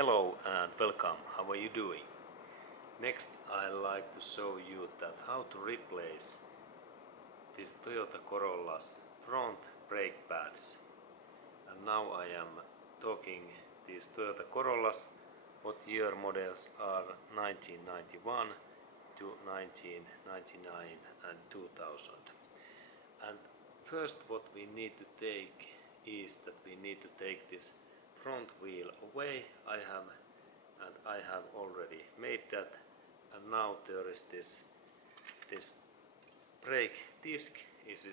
Hello and welcome. How are you doing? Next I like to show you that how to replace this Toyota Corolla's front brake pads. And now I am talking these Toyota Corollas, what year models are 1991 to 1999 and 2000. And first what we need to take is that we need to take this front wheel away. I have already made that, and now there is this brake disc is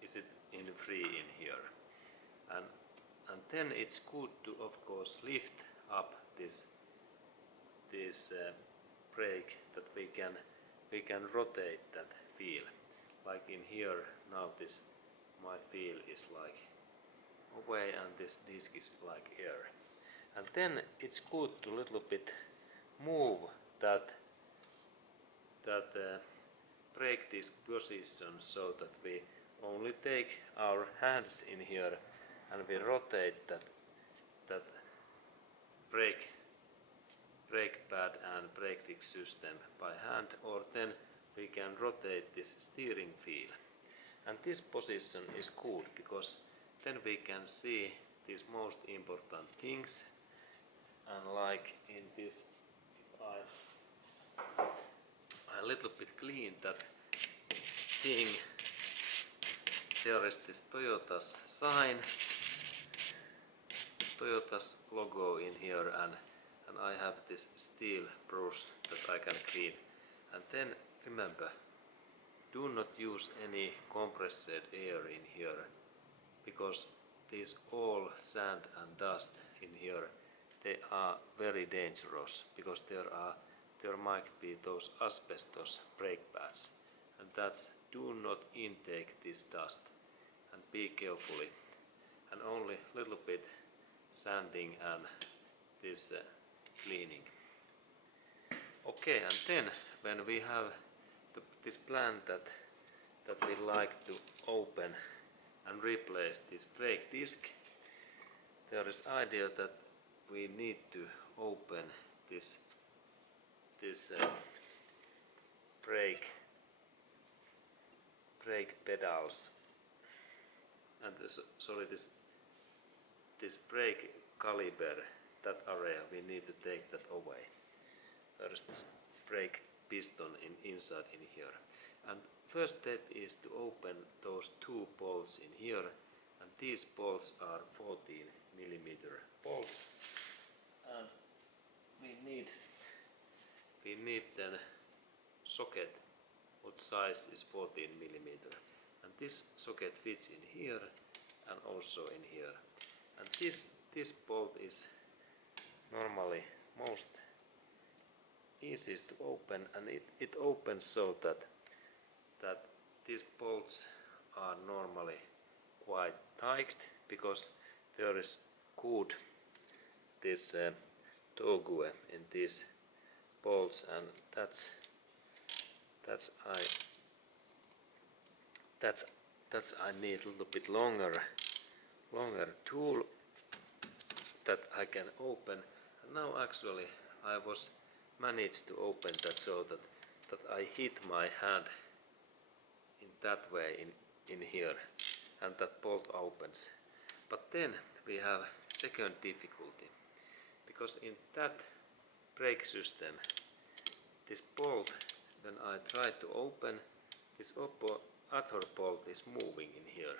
it in free in here, and then it's good to of course lift up this brake that we can rotate that wheel, like in here now this my wheel is like away and this disc is like air, and then it's good to little bit move that brake disc position so that we only take our hands in here and we rotate that brake pad and brake disc system by hand, or then we can rotate this steering wheel. And this position is good because then we can see these most important things, and like in this, if I little bit clean that thing, there is this Toyota's sign, Toyota's logo in here, and I have this steel brush that I can clean. And then remember, do not use any compressed air in here, because these all sand and dust in here, they are very dangerous, because there might be those asbestos brake pads, and that's, do not intake this dust, and be carefully, and only little bit sanding and this cleaning. Okay, and then when we have this plan that we like to open and replace this brake disc, there is idea that we need to open this brake pedals, and this brake caliper, that area we need to take that away. There is this brake piston inside in here, and first step is to open those two bolts in here, and these bolts are 14mm bolts, and we need then socket what size is 14mm, and this socket fits in here and also in here, and this bolt is normally most easiest to open, and it opens so that these bolts are normally quite tight, because there is good this togue in these bolts, and that's I need a little bit longer tool that I can open. And now actually I was managed to open that so that I hit my hand in that way in here, and that bolt opens. But then we have second difficulty, because in that brake system, this bolt, when I try to open, this other bolt is moving in here,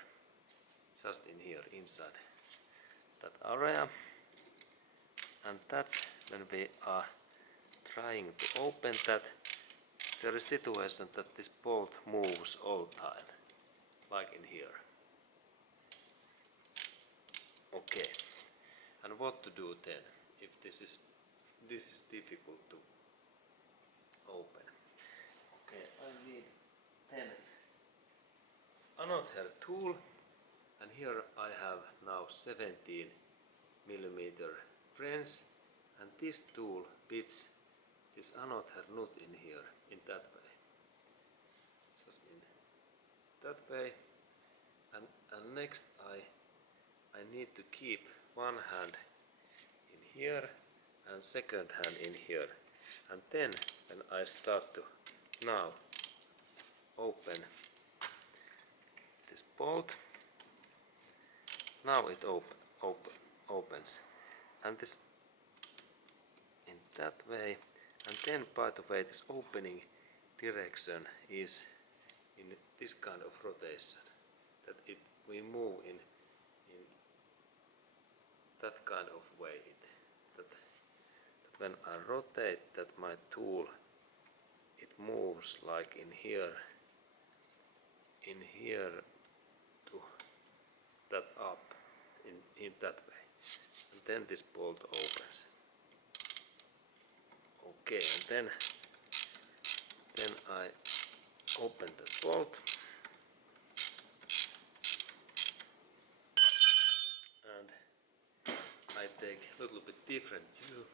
just in here inside that area, and that's when we are trying to open that, there is a situation that this bolt moves all time, like in here. Okay, and what to do then if this is difficult to open? Okay, I need then another tool, and here I have now 17mm wrench, and this tool fits this another nut in here, in that way, just in that way, and next I need to keep one hand in here and second hand in here, and then when I start to now open this bolt, now it opens, and this in that way, and then by the way this opening direction is in this kind of rotation, that we move in that kind of way, that when I rotate that my tool, it moves like in here to that up in that way, and then this bolt opens. Okay, and then I open the bolt, and I take a little bit different view.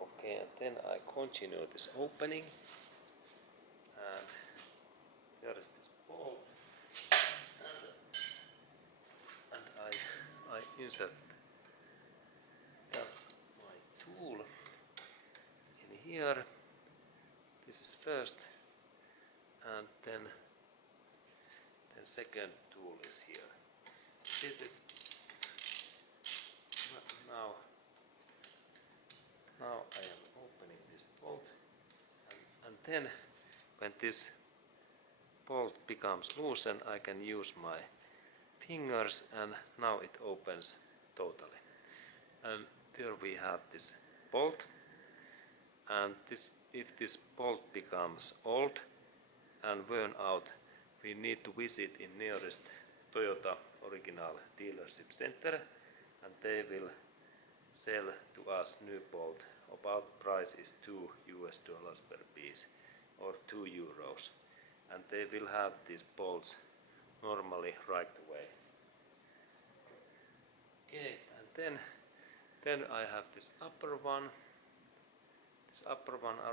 Okay, and then I continue this opening, and there is this bolt, and I insert my tool in here. This is first, and then second tool is here. This is now I am opening this bolt, and then when this bolt becomes loosened, I can use my fingers, and now it opens totally. And there we have this bolt, and if this bolt becomes old and worn out, we need to visit in nearest Toyota original dealership center, and they will sell to us new bolt. About price is $2 per piece, or €2, and they will have these bolts normally right away. Okay, and then I have this upper one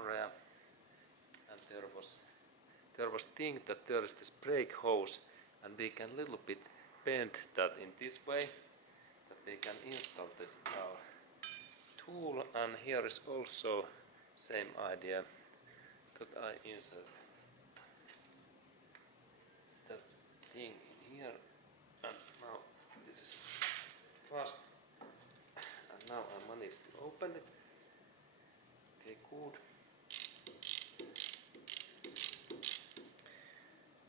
area, and there was thing that there is this brake hose, and we can little bit bend that in this way, that we can install this our tool. And here is also same idea, that I insert that thing in here, and now this is fast, and now I managed to open it. Okay, good.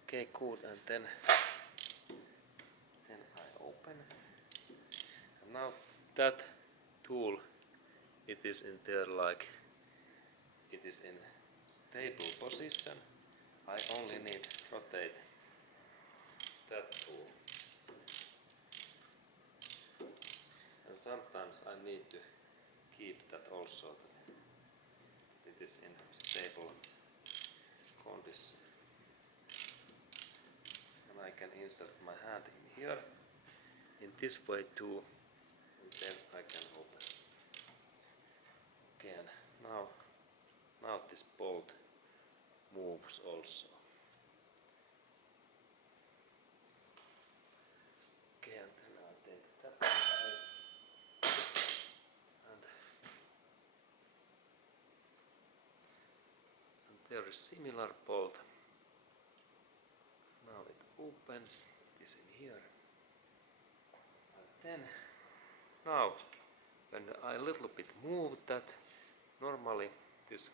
Okay, good, and then I open, and now that tool, it is in there like it is in stable position. I only need to rotate that tool, and sometimes I need to keep that also, that it is in stable condition. And I can insert my hand in here in this way too, and then I can open. Okay, and now this bolt moves also. Okay, and then I take that side, and there is similar bolt. Now it opens, it is in here, and then now when I little bit move that, normally this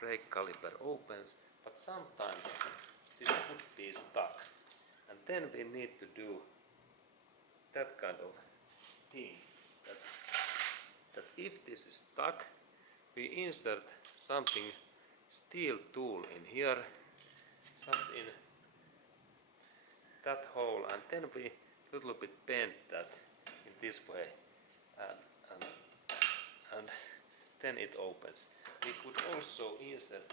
brake caliper opens, but sometimes this could be stuck, and then we need to do that kind of thing, that if this is stuck, we insert something steel tool in here, just in that hole, and then we little bit bend that in this way, and then it opens. We could also insert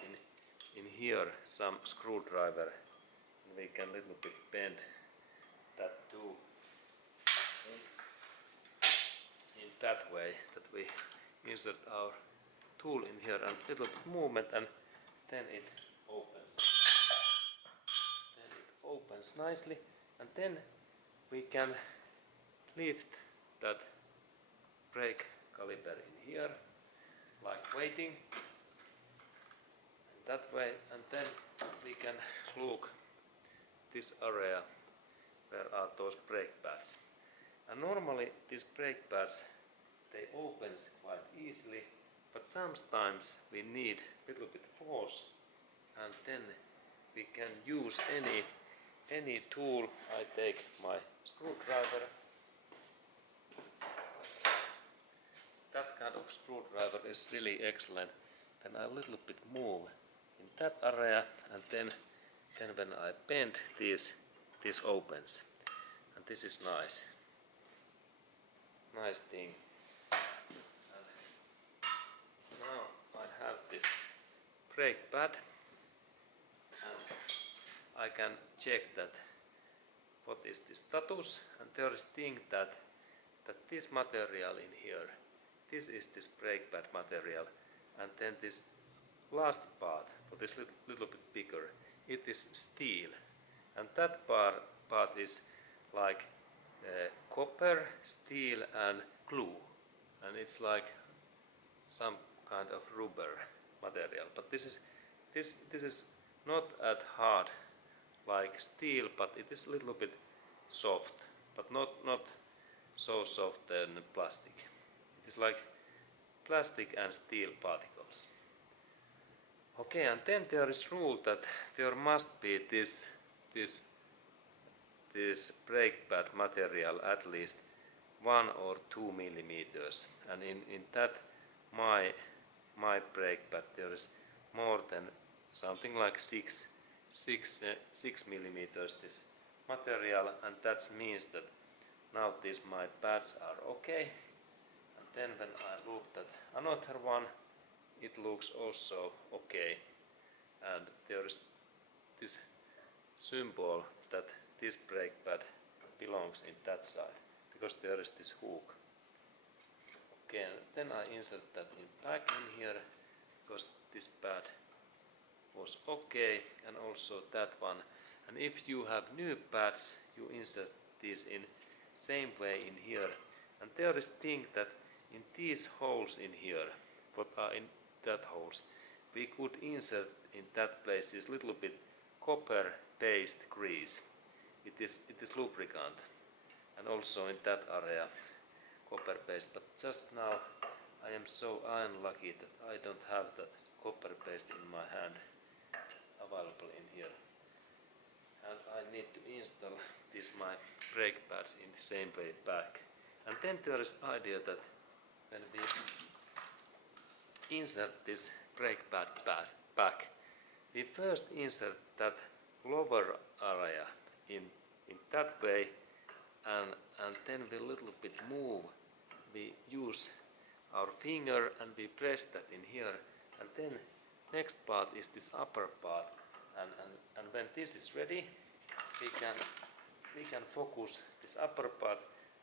in here some screwdriver, and we can little bit bend that too in that way, that we insert our tool in here, and little bit movement, and then it opens. Then it opens nicely, and then we can lift that brake caliper in here, like waiting that way, and then we can look this area where are those brake pads. And normally these brake pads, they open quite easily, but sometimes we need a little bit force, and then we can use any tool. I take my screwdriver. That kind of screwdriver is really excellent. Then I a little bit move in that area, and then when I bend this opens, and this is nice thing. And now I have this brake pad, and I can check that what is the status, and there is thing that this material in here, this is this brake pad material, and then this last part, what is little bit bigger, it is steel, and that part is like copper, steel and glue, and it's like some kind of rubber material, but this is not as hard like steel, but it is a little bit soft, but not so soft than plastic. It is like plastic and steel particles. Okay, and then there is rule that there must be this brake pad material at least 1 or 2 millimeters, and in that my brake pad there is more than something like 6 millimeters this material, and that means that now these my pads are okay. And then when I look at another one, it looks also okay, and there is this symbol that this brake pad belongs in that side, because there is this hook. Okay, and then I insert that back in here, because this pad was okay, and also that one. And if you have new pads, you insert these in same way in here. And there is thing that in these holes in here, what are in that holes, we could insert in that place is little bit copper paste grease. It is lubricant, and also in that area copper paste. But just now I am so unlucky that I don't have that copper paste in my hand available in here, and I need to install this my brake pads in the same way back. And then there is idea that when we insert this brake pad back, we first insert that lower area in that way, and then we little bit move. We use our finger and we press that in here, and then next part is this upper part, and when this is ready, we can focus this upper part,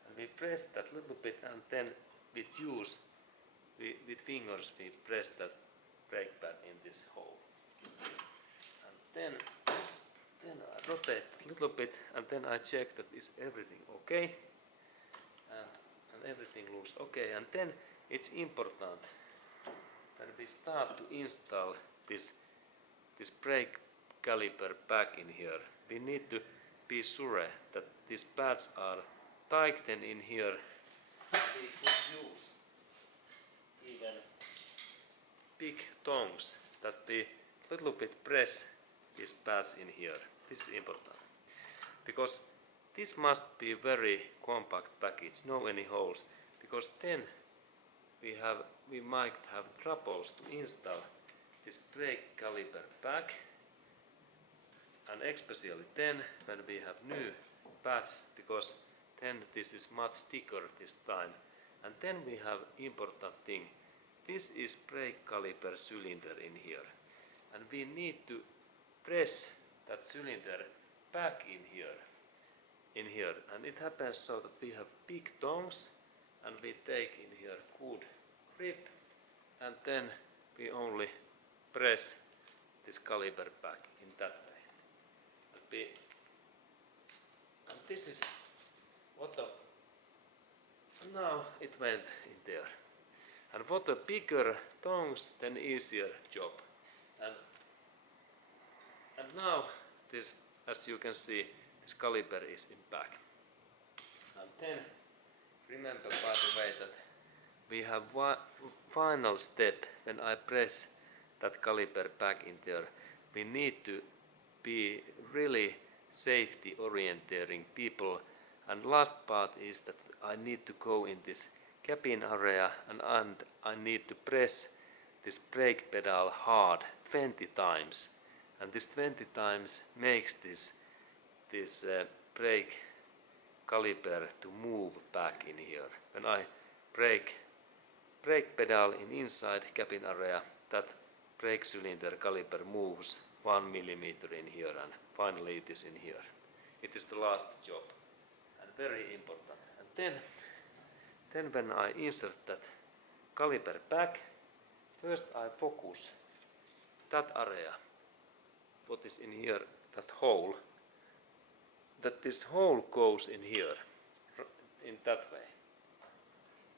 and we press that little bit, and then with fingers we press that brake pad in this hole, and then I rotate a little bit, and then I check that is everything okay, and everything looks okay. And then it's important when we start to install this brake caliper back in here, we need to be sure that these pads are tightened in here. We could use even big tongs that we little bit press these pads in here. This is important, because this must be very compact package, no any holes, because then we might have troubles to install this brake caliper back, and especially then when we have new pads, because then this is much thicker this time. And then we have important thing, this is brake caliper cylinder in here, and we need to press that cylinder back in here, and it happens so that we have big tongs, and we take in here good grip, and then we only press this caliper back in that way. And this is what now it went in there. And for the bigger tongs, then easier job. And now this, as you can see, this caliper is in back. And then remember, by the way, that we have one final step. When I press that caliper back in there, we need to be really safety orienteering people. And last part is that I need to go in this cabin area and I need to press this brake pedal hard 20 times. And this 20 times makes this brake caliper to move back in here. When I brake pedal in inside cabin area, that brake cylinder caliper moves 1 millimeter in here, and finally it is in here. It is the last job and very important. And then when I insert that caliper back, first I focus that area, what is in here, that hole, that this hole goes in here, in that way,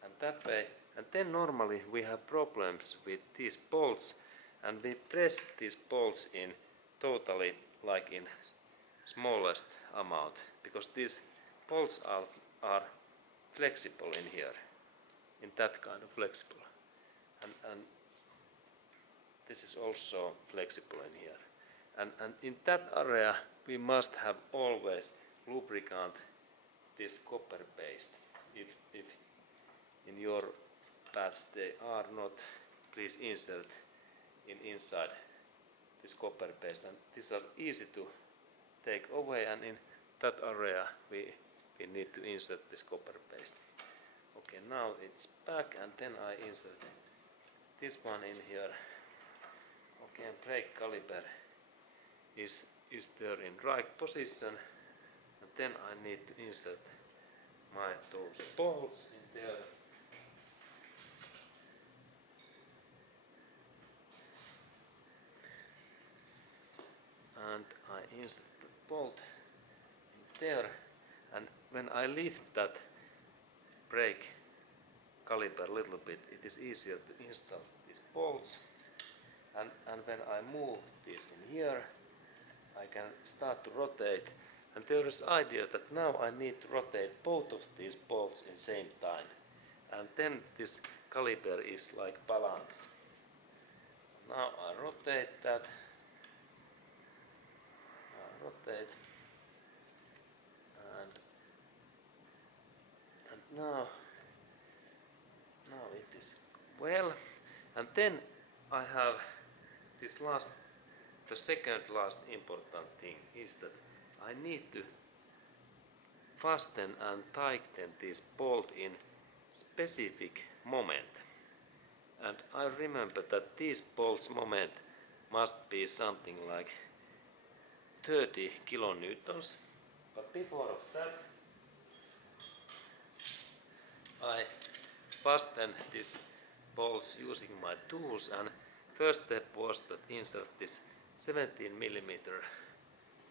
and that way. And then normally we have problems with these bolts, and we press these bolts in totally like in smallest amount, because these bolts are flexible in here, in that kind of flexible, and this is also flexible in here. And in that area we must have always lubricant this copper paste. If in your pads they are not, please insert inside this copper paste, and these are easy to take away, and in that area we need to insert this copper paste. Okay, now it's back, and then I insert this one in here. Okay, and brake caliper is there in right position, and then I need to insert those bolts in there. And I insert the bolt in there, and when I lift that brake caliper a little bit, it is easier to install these bolts. And when I move this in here, I can start to rotate, and there is idea that now I need to rotate both of these bolts at the same time, and then this caliper is like balance. Now I rotate that, and now it is well. And then I have this the second last important thing is that I need to fasten and tighten this bolt in specific moment. And I remember that these bolts moment must be something like 30 kilonewtons. But before of that, I fasten these bolts using my tools, and first step was to insert this 17 millimeter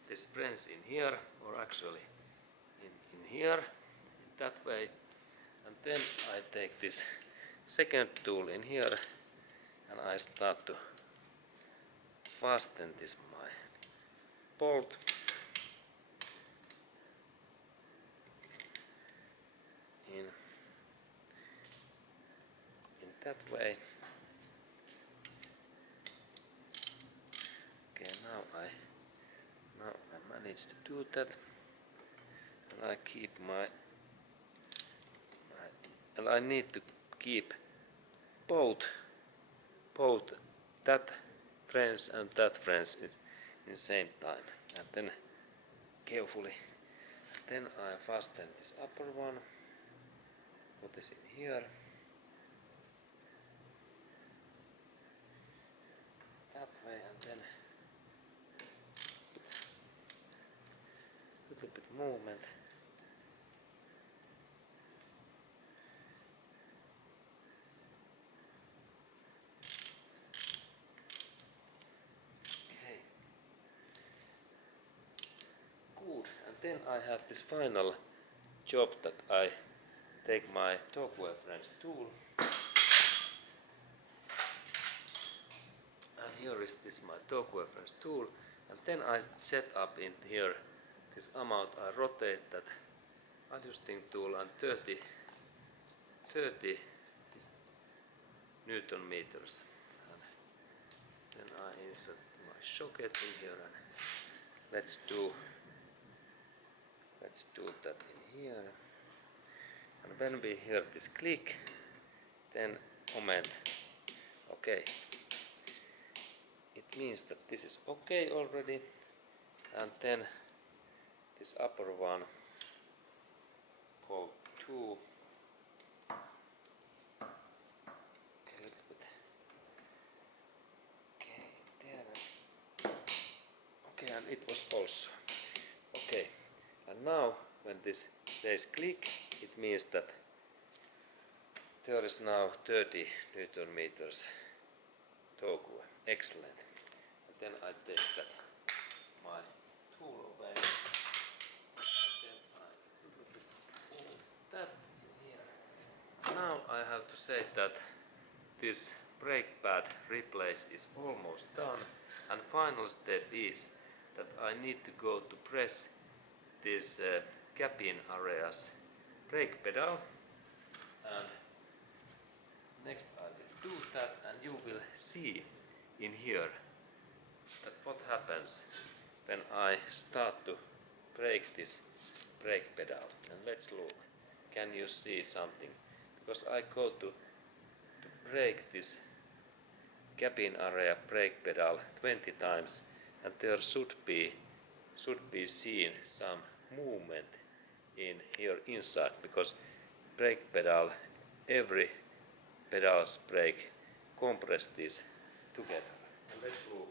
this wrench in here, or actually in here, in that way. And then I take this second tool in here, and I start to fasten this my bolt. In that way. Okay, now I managed to do that, and I keep and I need to keep both that wrench and that wrench in the same time, and then carefully. Then I fasten this upper one, put this in here, that way, and then a little bit movement. Okay, good. And then I have this final job that I take my torque wrench tool here is this my torque reference tool, and then I set up in here this amount. I rotate that adjusting tool and 30 Newton meters. And then I insert my socket in here, and let's do that in here. And when we hear this click, then comment OK. It means that this is OK already, and then this upper one called 2. Okay, a little bit. Okay, there. Okay, and it was also okay. And now when this says click, it means that there is now 30 Newton meters torque. Excellent. And then I take that my tool away, and then I pull that in here. Now I have to say that this brake pad replace is almost done, and final step is that I need to go to press this cabin area's brake pedal, and next I will do that, and you will see in here that what happens when I start to brake this brake pedal. And let's look, can you see something? Because I go to brake this cabin area brake pedal 20 times, and there should be seen some movement in here inside, because brake pedal, every pedal's brake compress this together. And let's look.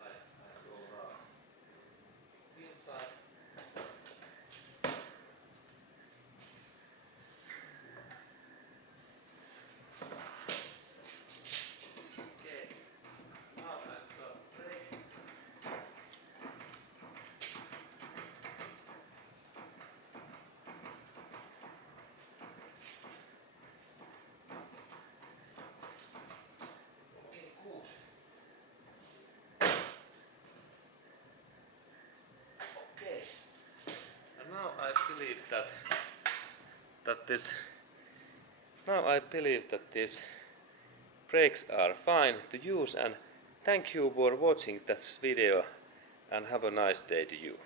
I go around inside. Okay. Now I start brake. Okay, good. Okay. And now I believe that these brakes are fine to use, and thank you for watching this video, and have a nice day to you.